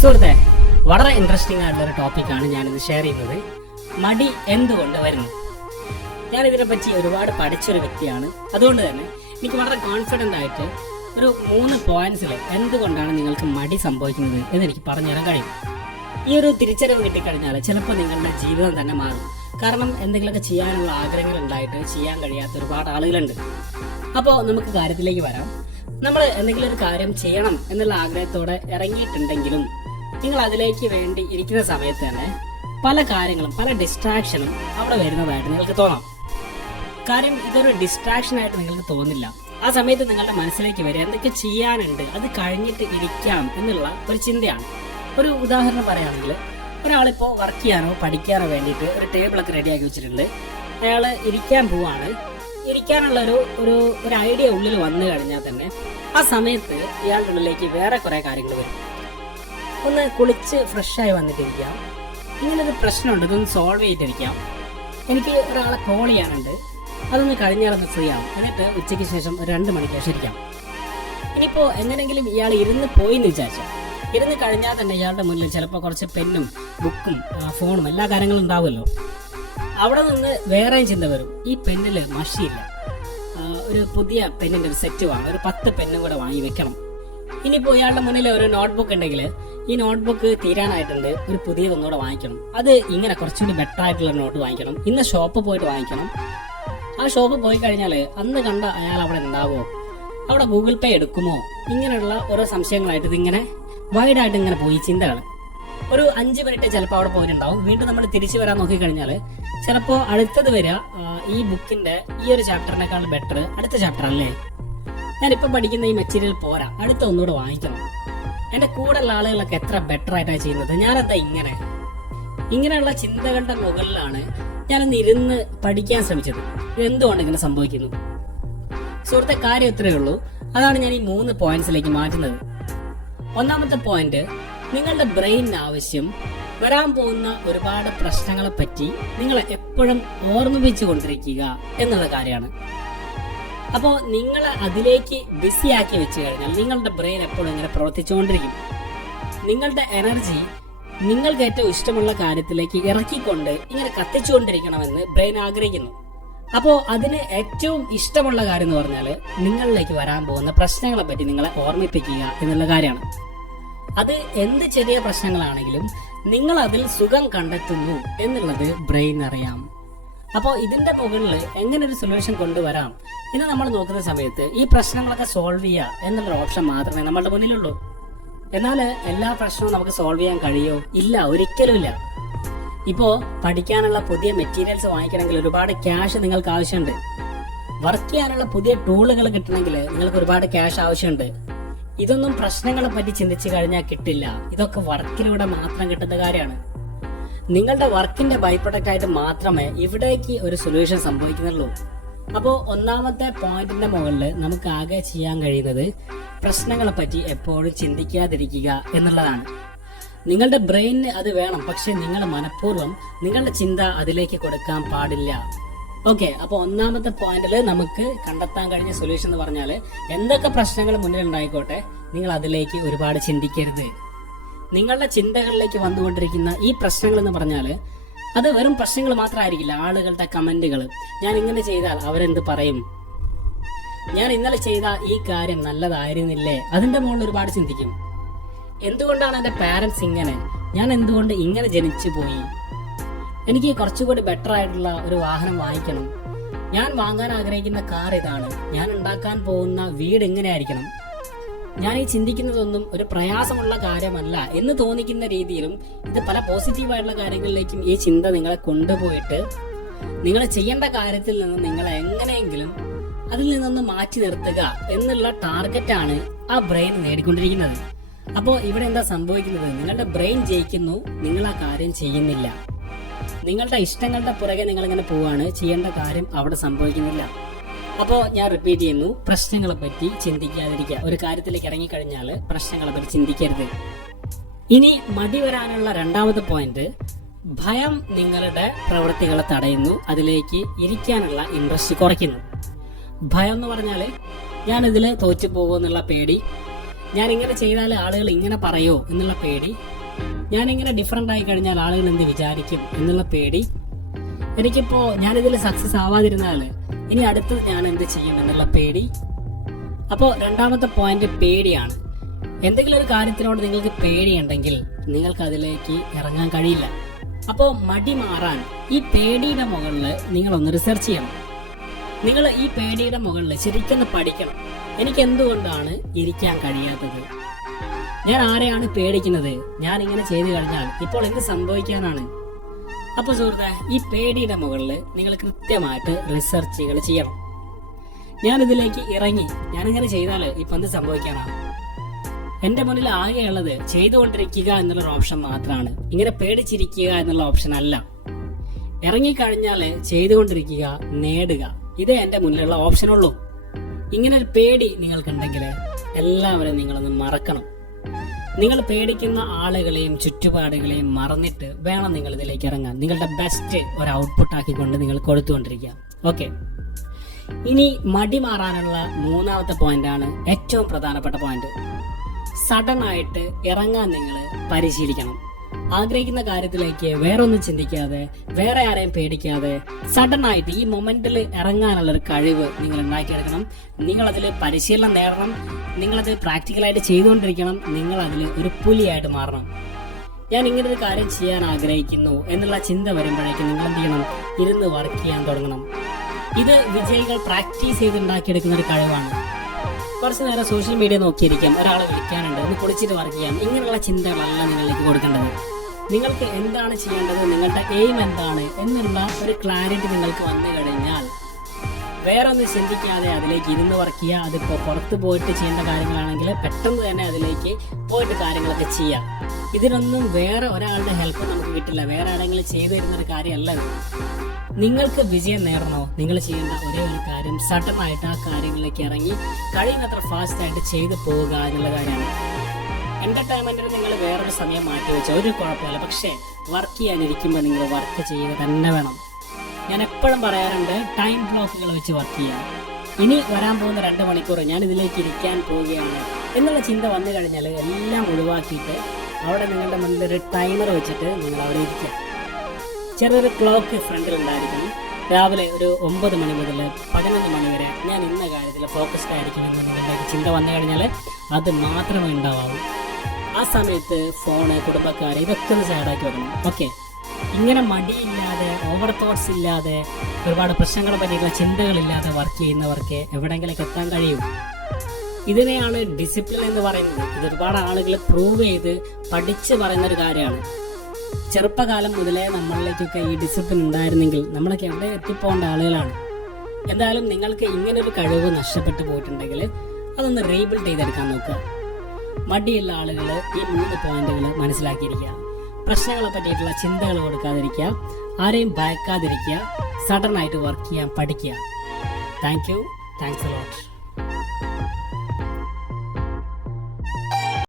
സുഹൃത്തെ, വളരെ ഇൻട്രസ്റ്റിംഗ് ആയിട്ടുള്ള ഒരു ടോപ്പിക്കാണ് ഞാനിത് ഷെയർ ചെയ്യുന്നത്. മടി എന്തുകൊണ്ട് വരുന്നു? ഞാൻ ഇതിനെപ്പറ്റി ഒരുപാട് പഠിച്ചൊരു വ്യക്തിയാണ്. അതുകൊണ്ട് തന്നെ എനിക്ക് വളരെ കോൺഫിഡൻ്റ് ആയിട്ട് ഒരു 3 പോയിന്റ്സിൽ എന്തുകൊണ്ടാണ് നിങ്ങൾക്ക് മടി സംഭവിക്കുന്നത് എന്നെനിക്ക് പറഞ്ഞു തരാൻ കഴിയും. ഈ ഒരു തിരിച്ചറിവ് കിട്ടിക്കഴിഞ്ഞാൽ ചിലപ്പോൾ നിങ്ങളുടെ ജീവിതം തന്നെ മാറും. കാരണം എന്തെങ്കിലുമൊക്കെ ചെയ്യാനുള്ള ആഗ്രഹങ്ങൾ ഉണ്ടായിട്ട് ചെയ്യാൻ കഴിയാത്ത ഒരുപാട് ആളുകളുണ്ട്. അപ്പോൾ നമുക്ക് കാര്യത്തിലേക്ക് വരാം. നമ്മൾ എന്തെങ്കിലും ഒരു കാര്യം ചെയ്യണം എന്നുള്ള ആഗ്രഹത്തോടെ ഇറങ്ങിയിട്ടുണ്ടെങ്കിലും നിങ്ങൾ അതിലേക്ക് വേണ്ടി ഇരിക്കുന്ന സമയത്ത് തന്നെ പല കാര്യങ്ങളും പല ഡിസ്ട്രാക്ഷനും അവിടെ വരുന്നതായിട്ട് നിങ്ങൾക്ക് തോന്നാം. കാര്യം ഇതൊരു ഡിസ്ട്രാക്ഷൻ ആയിട്ട് നിങ്ങൾക്ക് തോന്നില്ല. ആ സമയത്ത് നിങ്ങളുടെ മനസ്സിലേക്ക് വരിക എന്തൊക്കെ ചെയ്യാനുണ്ട്, അത് കഴിഞ്ഞിട്ട് ഇരിക്കാം എന്നുള്ള ഒരു ചിന്തയാണ്. ഒരു ഉദാഹരണം പറയുകയാണെങ്കിൽ, ഒരാളിപ്പോൾ വർക്ക് ചെയ്യാനോ പഠിക്കാനോ വേണ്ടിയിട്ട് ഒരു ടേബിളൊക്കെ റെഡിയാക്കി വെച്ചിട്ടുണ്ട്. അയാൾ ഇരിക്കാൻ പോവാണ്. ഇരിക്കാനുള്ള ഒരു ഐഡിയ ഉള്ളിൽ വന്നു കഴിഞ്ഞാൽ തന്നെ ആ സമയത്ത് ഇയാളുടെ ഉള്ളിലേക്ക് വേറെ കുറേ കാര്യങ്ങൾ വരും. ഒന്ന് കുളിച്ച് ഫ്രഷായി വന്നിട്ടിരിക്കാം, ഇങ്ങനൊരു പ്രശ്നമുണ്ട്, ഇതൊന്ന് സോൾവ് ചെയ്തിട്ടിരിക്കാം, എനിക്ക് ഒരാളെ കോൾ ചെയ്യാനുണ്ട്, അതൊന്ന് കഴിഞ്ഞാലൊന്ന് ഫ്രീ ആവും, എന്നിട്ട് ഉച്ചയ്ക്ക് ശേഷം ഒരു 2 മണിക്ക് ശേഷം ഇരിക്കാം. ഇനിയിപ്പോൾ എങ്ങനെയെങ്കിലും ഇയാൾ ഇരുന്ന് പോയി എന്ന് വിചാരിച്ചാൽ ഇരുന്ന് കഴിഞ്ഞാൽ തന്നെ ഇയാളുടെ മുന്നിൽ ചിലപ്പോൾ കുറച്ച് പെന്നും ബുക്കും ഫോണും എല്ലാ കാര്യങ്ങളും ഉണ്ടാവുമല്ലോ. അവിടെ നിന്ന് വേറെയും ചിന്ത വരും, ഈ പെന്നിൽ മഷിയില്ല, ഒരു പുതിയ പെന്നിൻ്റെ ഒരു സെറ്റ് വാങ്ങും, ഒരു 10 പെന്നും കൂടെ വാങ്ങി വെക്കണം. ഇനിയിപ്പോൾ ഇയാളുടെ മുന്നിൽ ഒരു നോട്ട്ബുക്ക് ഉണ്ടെങ്കിൽ ഈ നോട്ട്ബുക്ക് തീരാനായിട്ടുണ്ട്, ഒരു പുതിയതൊന്നുകൂടെ വാങ്ങിക്കണം, അത് ഇങ്ങനെ കുറച്ചുകൂടി ബെറ്റർ ആയിട്ടുള്ള നോട്ട് വാങ്ങിക്കണം, ഇന്ന് ഷോപ്പ് പോയിട്ട് വാങ്ങിക്കണം. ആ ഷോപ്പ് പോയി കഴിഞ്ഞാൽ അന്ന് കണ്ട അയാൾ അവിടെ ഉണ്ടാവുമോ, അവിടെ ഗൂഗിൾ പേ എടുക്കുമോ, ഇങ്ങനെയുള്ള ഓരോ സംശയങ്ങളായിട്ട് ഇതിങ്ങനെ വൈഡായിട്ട് ഇങ്ങനെ പോയി ചിന്തകൾ. ഒരു 5 മിനിറ്റ് ചിലപ്പോൾ അവിടെ പോയിട്ടുണ്ടാവും. വീണ്ടും നമ്മൾ തിരിച്ചു വരാൻ നോക്കിക്കഴിഞ്ഞാൽ ചിലപ്പോൾ അടുത്തത് വരിക ഈ ബുക്കിന്റെ ഈ ഒരു ചാപ്റ്ററിനേക്കാൾ ബെറ്റർ അടുത്ത ചാപ്റ്റർ അല്ലേ, ഞാനിപ്പോൾ പഠിക്കുന്ന ഈ മെറ്റീരിയൽ പോരാ, അടുത്ത ഒന്നുകൂടെ വാങ്ങിക്കണം, എൻ്റെ കൂടെയുള്ള ആളുകളൊക്കെ എത്ര ബെറ്റർ ആയിട്ടാണ് ചെയ്യുന്നത്, ഞാനെന്താ ഇങ്ങനെയുള്ള ചിന്തകളുടെ മുകളിലാണ് ഞാനൊന്ന് ഇരുന്ന് പഠിക്കാൻ ശ്രമിച്ചത്. എന്തുകൊണ്ട് ഇങ്ങനെ സംഭവിക്കുന്നു? സുഹൃത്തെ, കാര്യം ഇത്രയേ ഉള്ളൂ. അതാണ് ഞാൻ ഈ 3 പോയിന്റ്സിലേക്ക് മാറ്റുന്നത്. ഒന്നാമത്തെ പോയിന്റ്, നിങ്ങളുടെ ബ്രെയിനിന് ആവശ്യം വരാൻ പോകുന്ന ഒരുപാട് പ്രശ്നങ്ങളെ പറ്റി നിങ്ങളെ എപ്പോഴും ഓർമ്മിപ്പിച്ചു കൊണ്ടിരിക്കുക എന്നുള്ള കാര്യമാണ്. അപ്പോൾ നിങ്ങൾ അതിലേക്ക് ബിസി ആക്കി വെച്ച് കഴിഞ്ഞാൽ നിങ്ങളുടെ ബ്രെയിൻ എപ്പോഴും ഇങ്ങനെ പ്രവർത്തിച്ചുകൊണ്ടിരിക്കും. നിങ്ങളുടെ എനർജി നിങ്ങൾക്ക് ഏറ്റവും ഇഷ്ടമുള്ള കാര്യത്തിലേക്ക് ഇറക്കിക്കൊണ്ട് ഇങ്ങനെ കത്തിച്ചുകൊണ്ടിരിക്കണമെന്ന് ബ്രെയിൻ ആഗ്രഹിക്കുന്നു. അപ്പോൾ അതിന് ഏറ്റവും ഇഷ്ടമുള്ള കാര്യം എന്ന് പറഞ്ഞാൽ നിങ്ങളിലേക്ക് വരാൻ പോകുന്ന പ്രശ്നങ്ങളെ പറ്റി നിങ്ങളെ ഓർമ്മിപ്പിക്കുക എന്നുള്ള കാര്യമാണ്. അത് എന്ത് ചെറിയ പ്രശ്നങ്ങളാണെങ്കിലും നിങ്ങൾ അതിൽ സുഖം കണ്ടെത്തുന്നു എന്നുള്ളത് ബ്രെയിൻ അറിയാം. അപ്പോൾ ഇതിന്റെ മുകളിൽ എങ്ങനെ ഒരു സൊല്യൂഷൻ കൊണ്ടുവരാം എന്ന് നമ്മൾ നോക്കുന്ന സമയത്ത് ഈ പ്രശ്നങ്ങളൊക്കെ സോൾവ് ചെയ്യുക എന്നുള്ളൊരു ഓപ്ഷൻ മാത്രമേ നമ്മളുടെ മുന്നിലുള്ളൂ. എന്നാൽ എല്ലാ പ്രശ്നവും നമുക്ക് സോൾവ് ചെയ്യാൻ കഴിയോ? ഇല്ല, ഒരിക്കലും ഇല്ല. ഇപ്പോൾ പഠിക്കാനുള്ള പുതിയ മെറ്റീരിയൽസ് വാങ്ങിക്കണമെങ്കിൽ ഒരുപാട് ക്യാഷ് നിങ്ങൾക്ക് ആവശ്യമുണ്ട്. വർക്ക് ചെയ്യാനുള്ള പുതിയ ടൂളുകൾ കിട്ടണമെങ്കിൽ നിങ്ങൾക്ക് ഒരുപാട് ക്യാഷ് ആവശ്യമുണ്ട്. ഇതൊന്നും പ്രശ്നങ്ങളെ പറ്റി ചിന്തിച്ചു കഴിഞ്ഞാൽ കിട്ടില്ല. ഇതൊക്കെ വർക്കിലൂടെ മാത്രം കിട്ടുന്ന കാര്യമാണ്. നിങ്ങളുടെ വർക്കിന്റെ ബൈ പ്രൊഡക്റ്റ് ആയിട്ട് മാത്രമേ ഇവിടേക്ക് ഒരു സൊല്യൂഷൻ സംഭവിക്കുന്നുള്ളൂ. അപ്പോൾ ഒന്നാമത്തെ പോയിന്റിന്റെ മുകളിൽ നമുക്ക് ആകെ ചെയ്യാൻ കഴിയുന്നത് പ്രശ്നങ്ങളെ പറ്റി എപ്പോഴും ചിന്തിക്കാതിരിക്കുക എന്നുള്ളതാണ്. നിങ്ങളുടെ ബ്രെയിനിന് അത് വേണം, പക്ഷെ നിങ്ങൾ മനഃപൂർവ്വം നിങ്ങളുടെ ചിന്ത അതിലേക്ക് കൊടുക്കാൻ പാടില്ല. ഓക്കെ, അപ്പോൾ ഒന്നാമത്തെ പോയിന്റിൽ നമുക്ക് കണ്ടെത്താൻ കഴിഞ്ഞ സൊല്യൂഷൻ എന്ന് പറഞ്ഞാൽ എന്തൊക്കെ പ്രശ്നങ്ങൾ മുന്നിൽ ഉണ്ടായിക്കോട്ടെ, നിങ്ങൾ അതിലേക്ക് ഒരുപാട് ചിന്തിക്കരുത്. നിങ്ങളുടെ ചിന്തകളിലേക്ക് വന്നുകൊണ്ടിരിക്കുന്ന ഈ പ്രശ്നങ്ങൾ എന്ന് പറഞ്ഞാൽ അത് വെറും പ്രശ്നങ്ങൾ മാത്രമായിരിക്കില്ല. ആളുകളുടെ കമന്റുകൾ, ഞാൻ ഇങ്ങനെ ചെയ്താൽ അവരെന്ത് പറയും, ഞാൻ ഇന്നലെ ചെയ്ത ഈ കാര്യം നല്ലതായിരുന്നില്ലേ, അതിന്റെ മുകളിൽ ഒരുപാട് ചിന്തിക്കും. എന്തുകൊണ്ടാണ് എൻ്റെ പാരൻസ് ഇങ്ങനെ, ഞാൻ എന്തുകൊണ്ട് ഇങ്ങനെ ജനിച്ചു പോയി, എനിക്ക് കുറച്ചുകൂടി ബെറ്റർ ആയിട്ടുള്ള ഒരു വാഹനം വാങ്ങിക്കണം, ഞാൻ വാങ്ങാൻ ആഗ്രഹിക്കുന്ന കാർ ഇതാണ്, ഞാൻ ഉണ്ടാക്കാൻ പോകുന്ന വീട് എങ്ങനെയായിരിക്കണം, ഞാൻ ഈ ചിന്തിക്കുന്നതൊന്നും ഒരു പ്രയാസമുള്ള കാര്യമല്ല എന്ന് തോന്നിക്കുന്ന രീതിയിലും ഇത് പല പോസിറ്റീവായിട്ടുള്ള കാര്യങ്ങളിലേക്കും ഈ ചിന്ത നിങ്ങളെ കൊണ്ടുപോയിട്ട് നിങ്ങൾ ചെയ്യേണ്ട കാര്യത്തിൽ നിന്ന് നിങ്ങളെ എങ്ങനെയെങ്കിലും അതിൽ നിന്നൊന്ന് മാറ്റി നിർത്തുക എന്നുള്ള ടാർഗറ്റാണ് ആ ബ്രെയിൻ നേടിക്കൊണ്ടിരിക്കുന്നത്. അപ്പോൾ ഇവിടെ എന്താ സംഭവിക്കുന്നത്? നിങ്ങളുടെ ബ്രെയിൻ ജയിക്കുന്നു, നിങ്ങൾ ആ കാര്യം ചെയ്യുന്നില്ല. നിങ്ങളുടെ ഇഷ്ടങ്ങളുടെ പുറകെ നിങ്ങൾ ഇങ്ങനെ പോവാണ്, ചെയ്യേണ്ട കാര്യം അവിടെ സംഭവിക്കുന്നില്ല. അപ്പോൾ ഞാൻ റിപ്പീറ്റ് ചെയ്യുന്നു, പ്രശ്നങ്ങളെ പറ്റി ചിന്തിക്കാതിരിക്കുക. ഒരു കാര്യത്തിലേക്ക് ഇറങ്ങിക്കഴിഞ്ഞാൽ പ്രശ്നങ്ങളെ പറ്റി ചിന്തിക്കരുത്. ഇനി മടി വരാനുള്ള രണ്ടാമത്തെ പോയിന്റ്, ഭയം നിങ്ങളുടെ പ്രവൃത്തികളെ തടയുന്നു, അതിലേക്ക് ഇരിക്കാനുള്ള ഇൻട്രസ്റ്റ് കുറയ്ക്കുന്നു. ഭയം എന്ന് പറഞ്ഞാൽ ഞാനിതിൽ തോറ്റു പോകുമെന്നുള്ള പേടി, ഞാൻ ഇങ്ങനെ ചെയ്താൽ ആളുകൾ ഇങ്ങനെ പറയോ എന്നുള്ള പേടി, ഞാനിങ്ങനെ ഡിഫറെൻ്റ് ആയി കഴിഞ്ഞാൽ ആളുകൾ എന്ത് വിചാരിക്കും എന്നുള്ള പേടി, എനിക്കിപ്പോൾ ഞാനിതിൽ സക്സസ് ആവാതിരുന്നാൽ ഇനി അടുത്തത് ഞാൻ എന്ത് ചെയ്യും എന്നുള്ള പേടി. അപ്പോൾ രണ്ടാമത്തെ പോയിന്റ് പേടിയാണ്. എന്തെങ്കിലും ഒരു കാര്യത്തിനോട് നിങ്ങൾക്ക് പേടിയുണ്ടെങ്കിൽ നിങ്ങൾക്ക് അതിലേക്ക് ഇറങ്ങാൻ കഴിയില്ല. അപ്പോൾ മടി മാറാൻ ഈ പേടിയുടെ മുകളിൽ നിങ്ങളൊന്ന് റിസർച്ച് ചെയ്യണം. നിങ്ങൾ ഈ പേടിയുടെ മുകളിൽ ശരിക്കും പഠിക്കണം. എനിക്ക് എന്തുകൊണ്ടാണ് ഇരിക്കാൻ കഴിയാത്തത്? ഞാൻ ആരെയാണ് പേടിക്കുന്നത്? ഞാൻ ഇങ്ങനെ ചെയ്തു കഴിഞ്ഞാൽ ഇപ്പോൾ എന്ത് സംഭവിക്കാനാണ്? അപ്പോൾ സുഹൃത്തെ, ഈ പേടിയുടെ മുകളിൽ നിങ്ങൾ കൃത്യമായിട്ട് റിസർച്ചുകൾ ചെയ്യണം. ഞാൻ ഇതിലേക്ക് ഇറങ്ങി ഞാനിങ്ങനെ ചെയ്താൽ ഇപ്പം എന്ത് സംഭവിക്കാനാണ്? എന്റെ മുന്നിൽ ആകെയുള്ളത് ചെയ്തുകൊണ്ടിരിക്കുക എന്നുള്ളൊരു ഓപ്ഷൻ മാത്രമാണ്. ഇങ്ങനെ പേടിച്ചിരിക്കുക എന്നുള്ള ഓപ്ഷൻ അല്ല. ഇറങ്ങിക്കഴിഞ്ഞാൽ ചെയ്തുകൊണ്ടിരിക്കുക, നേടുക, ഇതേ എന്റെ മുന്നിലുള്ള ഓപ്ഷനുള്ളൂ. ഇങ്ങനെ ഒരു പേടി നിങ്ങൾക്കുണ്ടെങ്കിൽ എല്ലാവരും നിങ്ങളൊന്ന് മറക്കണം. നിങ്ങൾ പേടിക്കുന്ന ആളുകളെയും ചുറ്റുപാടുകളെയും മറന്നിട്ട് വേണം നിങ്ങൾ ഇതിലേക്ക് ഇറങ്ങാൻ. നിങ്ങളുടെ ബെസ്റ്റ് ഒരു ഔട്ട്പുട്ട് ആക്കിക്കൊണ്ട് നിങ്ങൾ കൊടുത്തുകൊണ്ടിരിക്കുക. ഓക്കെ, ഇനി മടി മാറാനുള്ള മൂന്നാമത്തെ പോയിന്റാണ് ഏറ്റവും പ്രധാനപ്പെട്ട പോയിന്റ്. സഡൻ ആയിട്ട് ഇറങ്ങാൻ നിങ്ങൾ പരിശീലിക്കണം. ആഗ്രഹിക്കുന്ന കാര്യത്തിലേക്ക് വേറെ ഒന്നും ചിന്തിക്കാതെ, വേറെ ആരെയും പേടിക്കാതെ സഡൻ ആയിട്ട് ഈ മൊമെന്റിൽ ഇറങ്ങാനുള്ള ഒരു കഴിവ് നിങ്ങൾ ഉണ്ടാക്കിയെടുക്കണം. നിങ്ങൾ അതിൽ പരിശീലനം നേടണം. നിങ്ങളത് പ്രാക്ടിക്കലായിട്ട് ചെയ്തുകൊണ്ടിരിക്കണം. നിങ്ങൾ അതിൽ ഒരു പുലിയായിട്ട് മാറണം. ഞാൻ ഇങ്ങനെ ഒരു കാര്യം ചെയ്യാൻ ആഗ്രഹിക്കുന്നു എന്നുള്ള ചിന്ത വരുമ്പോഴേക്കും നിങ്ങൾ എന്ത് ചെയ്യണം? ഇരുന്ന് വർക്ക് ചെയ്യാൻ തുടങ്ങണം. ഇത് വിജയികൾ പ്രാക്ടീസ് ചെയ്തുണ്ടാക്കിയെടുക്കുന്ന ഒരു കഴിവാണ്. കുറച്ച് നേരം സോഷ്യൽ മീഡിയ നോക്കിയിരിക്കാം, ഒരാളെ വിളിക്കാനുണ്ട്, ഒന്ന് കുളിച്ചിട്ട് വർക്ക് ചെയ്യാം, ഇങ്ങനെയുള്ള ചിന്തകളല്ല നിങ്ങളിലേക്ക് കൊടുക്കേണ്ടത്. നിങ്ങൾക്ക് എന്താണ് ചെയ്യേണ്ടത്, നിങ്ങളുടെ എയിം എന്താണ് എന്നുള്ള ഒരു ക്ലാരിറ്റി നിങ്ങൾക്ക് വന്നു കഴിഞ്ഞാൽ വേറെ ഒന്നും ചിന്തിക്കാതെ അതിലേക്ക് ഇരുന്ന് വർക്ക് ചെയ്യുക. അതിപ്പോൾ പുറത്ത് പോയിട്ട് ചെയ്യേണ്ട കാര്യങ്ങളാണെങ്കിൽ പെട്ടെന്ന് തന്നെ അതിലേക്ക് പോയിട്ട് കാര്യങ്ങളൊക്കെ ചെയ്യാം. ഇതിനൊന്നും വേറെ ഒരാളുടെ ഹെൽപ്പ് നമുക്ക് കിട്ടില്ല. വേറെ ആരെങ്കിലും ചെയ്തു തരുന്നൊരു കാര്യമല്ല ഇത്. നിങ്ങൾക്ക് വിജയം നേടണോ? നിങ്ങൾ ചെയ്യേണ്ട ഒരേ ഒരു കാര്യം സഡൻ ആയിട്ട് ആ കാര്യങ്ങളിലേക്ക് ഇറങ്ങി കഴിയുന്നത്ര ഫാസ്റ്റ് ആയിട്ട് ചെയ്തു പോവുക എന്നുള്ള കാര്യമാണ്. എന്റർടൈൻമെന്റിന് നിങ്ങൾ വേറൊരു സമയം മാറ്റി വെച്ചാൽ ഒരു കുഴപ്പമില്ല. പക്ഷേ വർക്ക് ചെയ്യാനിരിക്കുമ്പോൾ നിങ്ങൾ വർക്ക് ചെയ്യുക തന്നെ വേണം. ഞാൻ എപ്പോഴും പറയാറുണ്ട്, ടൈം ബ്ലോക്കുകൾ വെച്ച് വർക്ക് ചെയ്യാം. ഇനി വരാൻ പോകുന്ന 2 മണിക്കൂർ ഞാൻ ഇതിലേക്ക് ഇരിക്കാൻ പോവുകയാണ് എന്നുള്ള ചിന്ത വന്നു കഴിഞ്ഞാൽ എല്ലാം ഒഴിവാക്കിയിട്ട് അവിടെ നിങ്ങളുടെ മുന്നിൽ ഒരു ടൈമർ വെച്ചിട്ട് നിങ്ങൾ അവിടെ ഇരിക്കുക. ചെറിയൊരു ക്ലോക്ക് ഫ്രണ്ടിൽ ഉണ്ടായിരിക്കണം. രാവിലെ ഒരു 9 മണി മുതൽ 11 മണി വരെ ഞാൻ ഇന്ന കാര്യത്തിൽ ഫോക്കസ്ഡ് ആയിരിക്കുമെന്ന് നിങ്ങളുടെ ചിന്ത വന്നു കഴിഞ്ഞാൽ അത് മാത്രമേ ഉണ്ടാവാവൂ. ആ സമയത്ത് ഫോണ്, കുടുംബക്കാരെ ഇതൊക്കെ ഒന്ന് സൈഡാക്കി വെക്കണം. ഓക്കെ, ഇങ്ങനെ മടിയില്ലാതെ, ഓവർ തോട്ട്സ് ഇല്ലാതെ, ഒരുപാട് പ്രശ്നങ്ങളെ പറ്റിയിട്ടുള്ള ചിന്തകളില്ലാതെ വർക്ക് ചെയ്യുന്നവർക്ക് എവിടെയെങ്കിലൊക്കെ എത്താൻ കഴിയും. ഇതിനെയാണ് ഡിസിപ്ലിൻ എന്ന് പറയുന്നത്. ഇത് ഒരുപാട് ആളുകൾ പ്രൂവ് ചെയ്ത് പഠിച്ച് പറയുന്നൊരു കാര്യമാണ്. ചെറുപ്പകാലം മുതലേ നമ്മളിലേക്കൊക്കെ ഈ ഡിസിപ്ലിൻ ഉണ്ടായിരുന്നെങ്കിൽ നമ്മളൊക്കെ എവിടെ എത്തിപ്പോകേണ്ട ആളുകളാണ്. എന്തായാലും നിങ്ങൾക്ക് ഇങ്ങനൊരു കഴിവ് നഷ്ടപ്പെട്ടു പോയിട്ടുണ്ടെങ്കിൽ അതൊന്ന് റീബിൽഡ് ചെയ്തെടുക്കാൻ നോക്കുക. മടിയുള്ള ആളുകൾ ഈ 3 പോയിന്റുകൾ മനസ്സിലാക്കിയിരിക്കുക. പ്രശ്നങ്ങളെ പറ്റിയിട്ടുള്ള ചിന്തകൾ കൊടുക്കാതിരിക്കുക, ആരെയും ഭയക്കാതിരിക്കുക, സഡൻ ആയിട്ട് വർക്ക് ചെയ്യാൻ പഠിക്കുക. Thanks a lot.